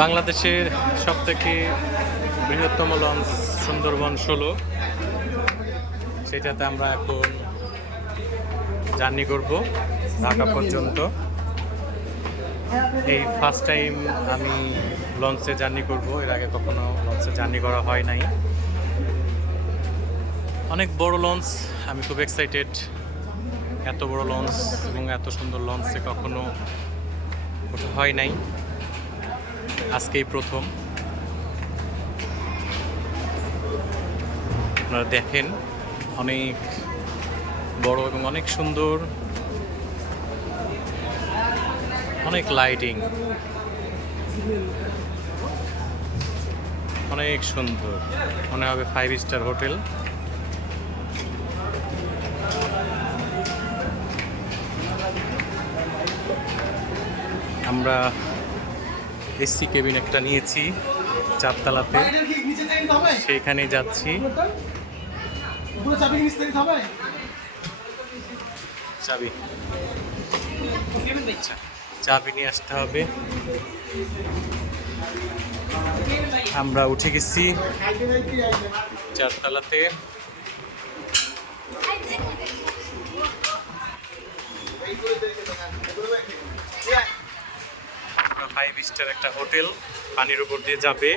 বাংলাদেশের সবথেকে বৃহত্তম লঞ্চ সুন্দরবন 16, সেটাতে আমরা এখন জার্নি করব ঢাকা পর্যন্ত। এই ফার্স্ট টাইম আমি লঞ্চে জার্নি করব, এর আগে কখনো লঞ্চে জার্নি করা হয় নাই। অনেক বড় লঞ্চ, আমি খুব এক্সাইটেড। এত বড় লঞ্চ এবং এত সুন্দর লঞ্চে কখনো ওঠা হয় নাই, আজকেই প্রথম। আপনারা দেখেন, অনেক বড় এবং অনেক সুন্দর, অনেক লাইটিং, অনেক সুন্দর, মনে হবে 5 স্টার হোটেল। আমরা এসি কেবিন একটা নিয়েছি 4 তলাতে, সেখানে যাচ্ছি। চাবি চাবি নিয়ে আসতে হবে। আমরা উঠে গেছি 4 তলাতে। 5 স্টার একটা হোটেল, পানির উপর দিয়ে যাবে।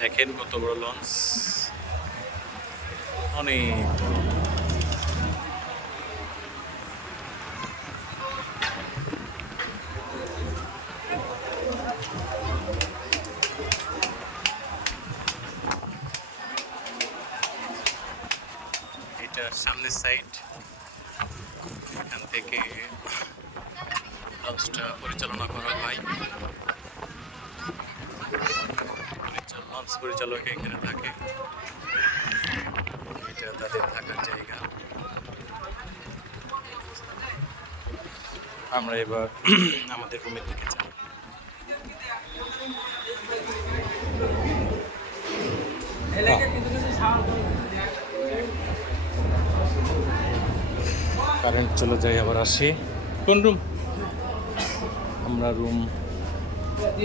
দেখেন কত বড় লঞ্চ, অনেক এটা সামনের সাইড, এখান থেকে লঞ্চটা পরিচালনা করা হয়। লঞ্চ পরিচালক এখানে থাকে, এটা তাদের থাকার জায়গা। আমরা এবার আমাদের রুমের দিকে যাই। কারেন্ট চলে যায় আবার আসে। কোন রুম? আমরা রুম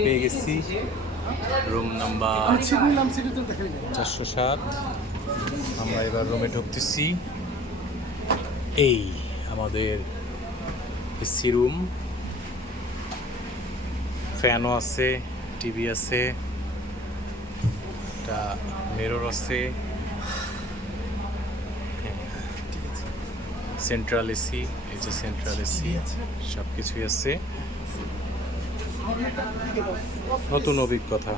পেয়ে গেছি, রুম নাম্বার 407। আমরা এবার রুমে ঢুকতেছি। এই আমাদের এসি রুম, ফ্যানও আছে, টিভি আছে, একটা মিরর আছে, সেন্ট্রাল এসি, এই যে সেন্ট্রাল এসি, সব কিছুই আছে। নতুন অভিজ্ঞতা।